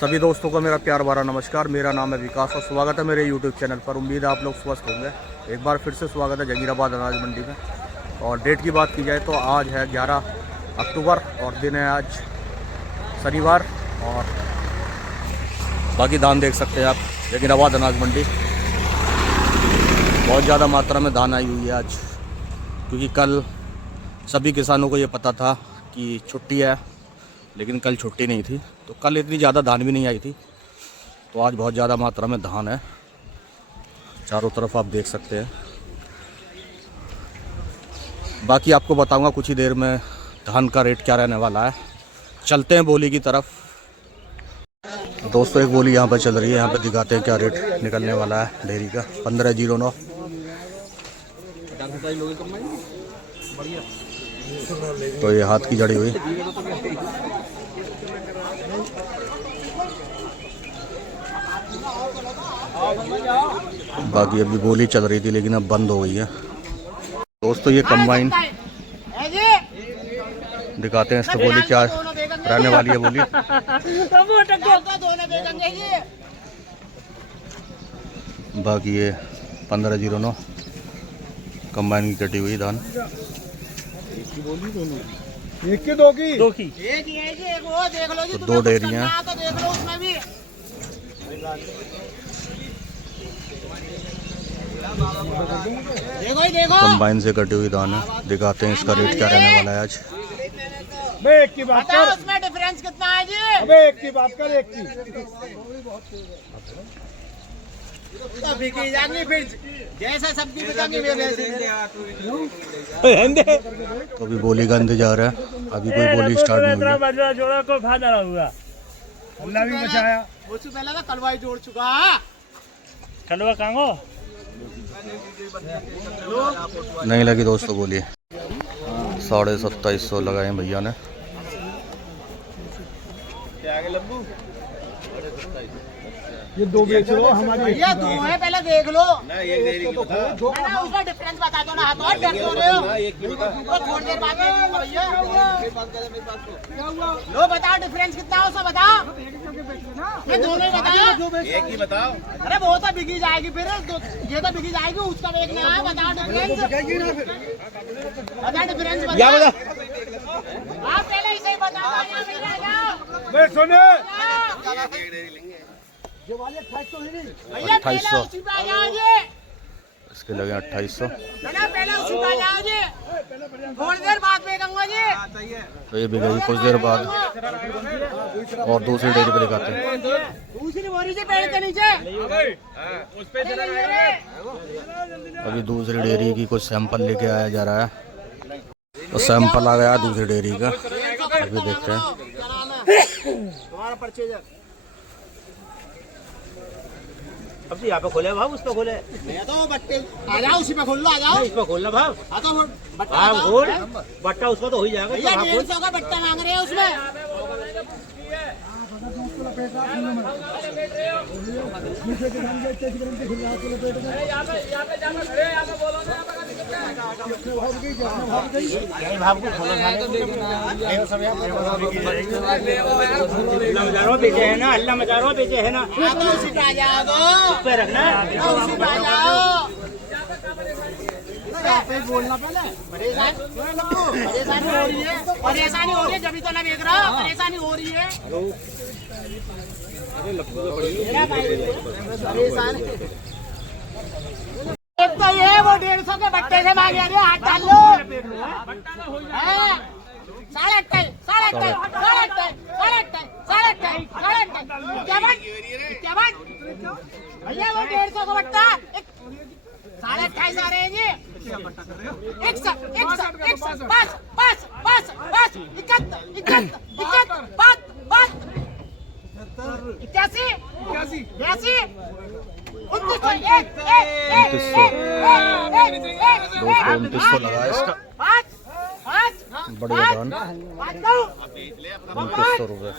सभी दोस्तों को मेरा प्यार भरा नमस्कार। मेरा नाम है विकास और स्वागत है मेरे यूट्यूब चैनल पर। उम्मीद है आप लोग स्वस्थ होंगे। एक बार फिर से स्वागत है जहीराबाद अनाज मंडी में। और डेट की बात की जाए तो आज है 11 अक्टूबर और दिन है आज शनिवार। और बाकी धान देख सकते हैं आप, जहीराबाद अनाज मंडी बहुत ज़्यादा मात्रा में धान आई हुई है आज, क्योंकि कल सभी किसानों को ये पता था कि छुट्टी है, लेकिन कल छुट्टी नहीं थी, तो कल इतनी ज़्यादा धान भी नहीं आई थी। तो आज बहुत ज़्यादा मात्रा में धान है, चारों तरफ आप देख सकते हैं। बाकी आपको बताऊंगा कुछ ही देर में धान का रेट क्या रहने वाला है। चलते हैं बोली की तरफ। दोस्तों एक बोली यहाँ पर चल रही है, यहाँ पर दिखाते हैं क्या रेट निकलने वाला है डेयरी का। 1509 तो ये हाथ की जड़ी हुई। बाकी अभी बोली चल रही थी लेकिन अब बंद हो गई है। दोस्तों ये कंबाइन दिखाते हैं, इसको बोली क्या रहने वाली है बोली। बाकी ये 1509 कंबाइन की कटी हुई धान। एक की दो की तो दो डेयरियाँ कंबाइन से कटी हुई धान है। दिखाते हैं इसका रेट क्या रहने वाला है आज। एक की बात कर, उसमें डिफरेंस कितना है जी? अबे एक की बात कर, एक की बिकी जाएंगी फिर जैसा सब्जी बिकेंगी तो अभी बोली का इंतजार है, अभी कोई बोली स्टार्ट नहीं हुई है। अल्लाह भी बचाया। उससे पहले ना कलवाई जोड़ चुका। कलवा कांगो नहीं लगी दोस्तों बोली। 2750 लगाए भैया ने। ये दो बेच लो हमारी। भैया दो है, पहले देख लो ना, उसका डिफरेंस बता दो ना। हाथ और डर क्यों रहे हो? तो थोड़ी देर बाद भैया लो बताओ डिफरेंस कितना है उसका बताओ। ये दोनों ही बताओ, एक ही बताओ। अरे वो तो बिकी जाएगी फिर, ये तो बिकी जाएगी, उसका एक नया है। बताओ डिफरेंस, बताओ डिफरेंस बताओ। आप पहले ही सही बताओ। सुने 2800 इसके लगे 2800। थोड़ी देर बाद बेचूंगा जी। तो ये बिकेगी कुछ देर बाद। और दूसरी डेयरी पे दिखाते हैं। दूसरी बोरी से पेड़ के नीचे अभी दूसरी डेयरी की कुछ सैंपल लेके आया जा रहा है, तो सैंपल आ गया दूसरी डेयरी का, अभी देखते हैं। तुम्हारा परचेजर अब यहाँ पे खोले भाव, उस पे खोले। मैं तो बट्टे आ जाओ, उसी पे खोल लो। आ जाओ इस पे खोलना भाव। हाँ तो हाँ खोल, बट्टा उसका तो हो ही जाएगा। भैया 150 का बट्टा मांग रहे हैं उसमें। बेचे है ना, अल्लाह मजारो बेचे है ना। हाँ तो उसी पे आ जाओ, तो उस पे रखना। उसी पे आ जाओ। बोलना पहले परेशानी हो रही है, परेशानी हो रही है, जब तो ना देख रहा। परेशानी हो रही है, परेशान एक तो ये वो 150 के बट्टे से मांग रहे हो। हाथ डाल लो। 28 भैया वो 150 का बट्टा 28.5 आ रहे हैं जी। 61 2900 लगा इसका। बढ़िया धान 2900 रुपये।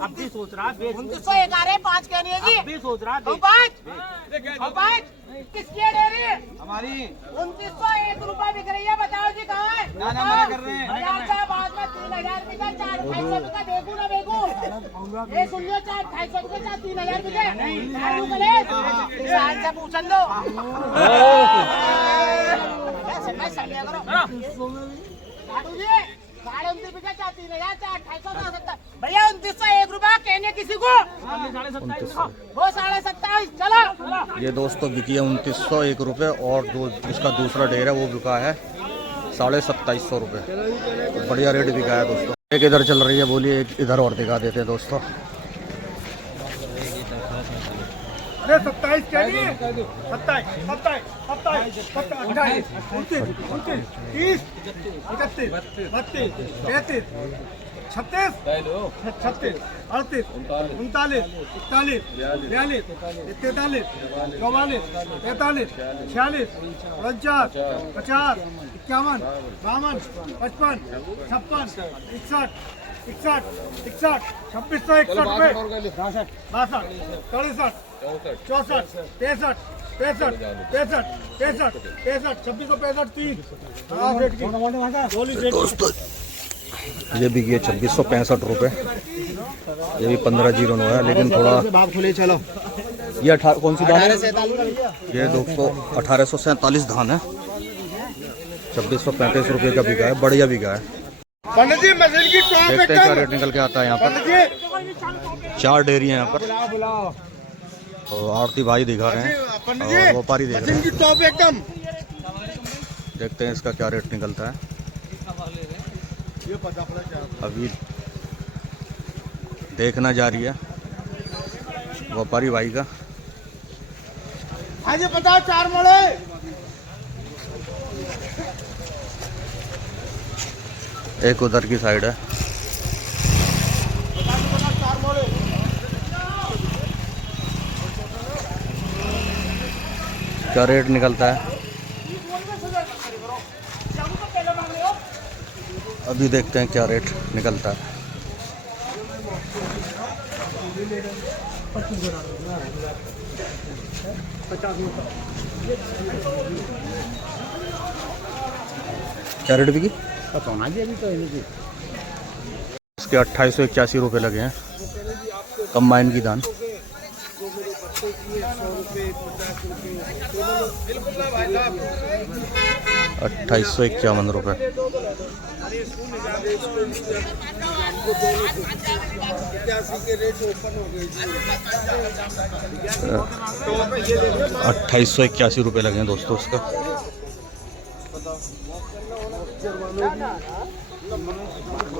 अब भी सोच रहा बेच 2901 आ रहे, 5 कहनी है जी। अब भी सोच रहा और बेच 5 किसकी है डेयरी? हमारी 2901 रुपए बिक रही है, बताओ जी कहाँ है? ना मना कर रहे हैं। हजार का बाद में 3000 बिका, 4-250 का देखूं ना देखूं। ये सुन लो, 4-250 का 3000 बिके। मारू कले साल से पूछन दो। मैं समझा करो। मारू जी 29 बिका, 3000, 4-250 भैया 2901 रुपया कहने किसी को 2900 वो 27.5 चलो। ये दोस्तों बिकी है 2901 रुपये और इसका दूसरा ढेर है वो बिका है 2750 रुपये। बढ़िया रेट बिका है दोस्तों। एक इधर चल रही है बोलिए, एक इधर और दिखा देते हैं दोस्तों। अरे 27 कहनी है, 27, 27, 27, 28, 29, 29, 30, 31, 32, 33, 36, 36, 38, 39, 40, 42, 43, 44, 45, 46, 49, 50, 51, 52, 55, 56, 61, 61, 61, 2661 रुपए, 62, 63, 64, 63, 65, 63, 63, 63, 2665 3 दोस्तों ये बिकी है 2665 रुपये। ये भी 1509 है, लेकिन थोड़ा चलो ये कौन सी धान है? ये दोस्तों 1847 धान है। 2635 रुपये का बिका है, बढ़िया बिका है। पंडित जी मशीन की टॉप देखते हैं क्या रेट निकल के आता है यहाँ पर। 4 डेयरी है यहाँ पर और आरती भाई दिखा रहे हैं और व्यापारी देख रहे हैं। की टॉप एकदम। देखते हैं इसका क्या रेट निकलता है। अभी देखना जारी है व्यापारी भाई का। आज बताओ 4 मोड़े। एक उधर की साइड है। क्या रेट निकलता है अभी देखते हैं क्या रेट निकलता है। क्या रेट बिकी? इसके 2881 रुपये लगे हैं कंबाइन की दान। 2851 रुपये। 2881 रुपये लगे हैं दोस्तों इसका।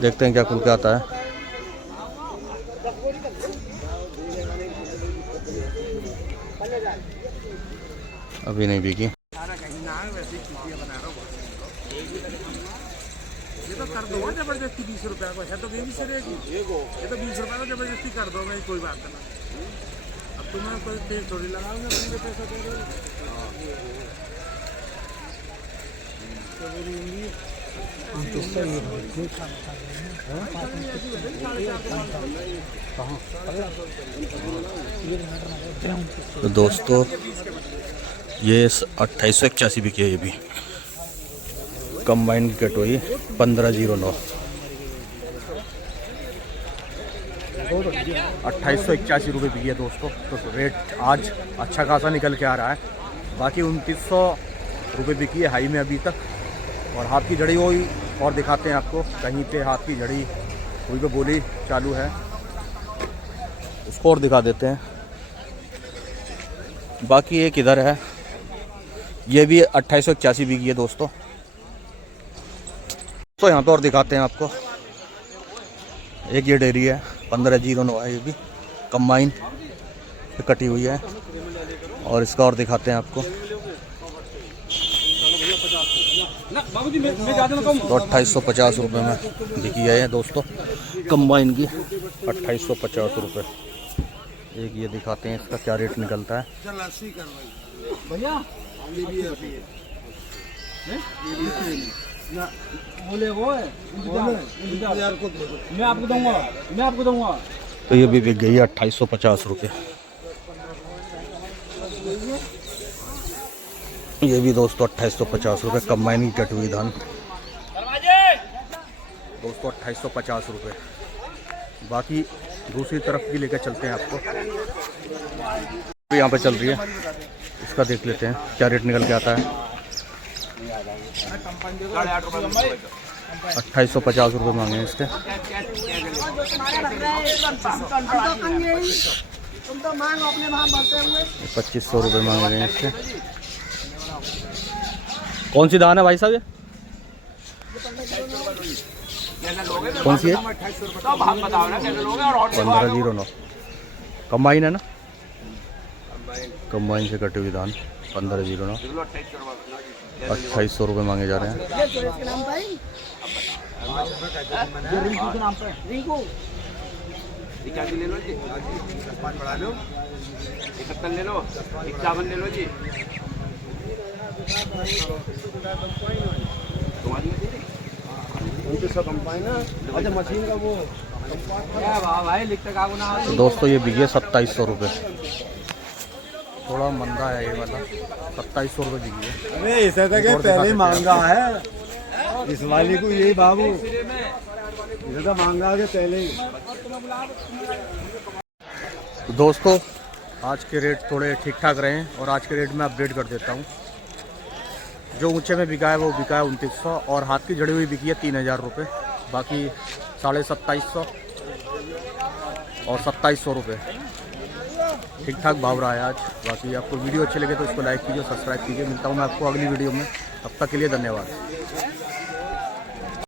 देखते हैं क्या खुल के आता है। अभी नहीं बिकी। ये तो कर दो जबरदस्ती 20 रुपया को है तो 20 रहेगी। ये तो 20 रुपया को जबरदस्ती कर दो, मैं कोई बात नहीं। अब तुम्हें कोई तेल थोड़ी लगाऊंगा, तुमको पैसा दे रहे तो दोस्तों ये 2881 बिकी है। ये भी कंबाइन की कटोई 1509। 2881 रुपये बिकी है दोस्तों। तो रेट आज अच्छा खासा निकल के आ रहा है। बाकी 2900 रुपये बिकी है हाई में अभी तक। और हाथ की जड़ी हुई और दिखाते हैं आपको। कहीं पे हाथ की जड़ी हुई पे बोली चालू है, उसको और दिखा देते हैं। बाकी एक इधर है, ये भी 2881 बिकी है दोस्तों। तो यहाँ पे और दिखाते हैं आपको। एक ये डेयरी है 1509 है, ये भी कंबाइन कटी हुई है। और इसका और दिखाते हैं आपको। तो 2850 रुपये में बिकी है दोस्तों कंबाइन की। 2850 रुपये। एक ये दिखाते हैं इसका क्या रेट निकलता है। भैया बोले वो है, मैं आपको दूंगा तो ये भी बिक गई है 2850 रुपये। ये भी दोस्तों 2850 रुपये कंबाइन की कटी हुई धान दोस्तों 2850 रुपये। बाकी दूसरी तरफ भी लेकर चलते हैं आपको, यहाँ पे चल रही है, इसका देख लेते हैं क्या रेट निकल के आता है। 2850 रुपये मांगे हैं इसके। तुम तो मांग अपने वहाँ बढ़ते हुए 2500 रुपये मांगे हैं इसके। कौन सी धान है भाई साहब ये? कौन सी है? 1509 कंबाइन है ना? कंबाइन से कटी हुई धान 1509 2800 रुपये मांगे जा रहे हैं। ले लो जी, 5 बढ़ा लो, 71 ले लो, 51 ले लो जी। अच्छा मशीन का वो भाई लिखते का ना। तो दोस्तों ये बिकी है 2700 रुपये। थोड़ा मंदा है ये वाला, 2700 रुपये बिकी है। अरे इसे तो क्या पहले ही मांगा है इस वाली को, यही बाबू इसे तो मांगा के पहले ही। तो दोस्तों आज के रेट थोड़े ठीक ठाक रहे हैं और आज के रेट में अपडेट कर देता हूँ। जो ऊंचे में बिका है वो बिका है 2900 और हाथ की जड़ी हुई बिकी है 3000 रुपये। बाकी 2750 और 2700 रुपये ठीक ठाक भाव रहा है आज। बाकी आपको वीडियो अच्छे लगे तो इसको लाइक कीजिए, सब्सक्राइब कीजिए। मिलता हूँ मैं आपको अगली वीडियो में, तब तक के लिए धन्यवाद।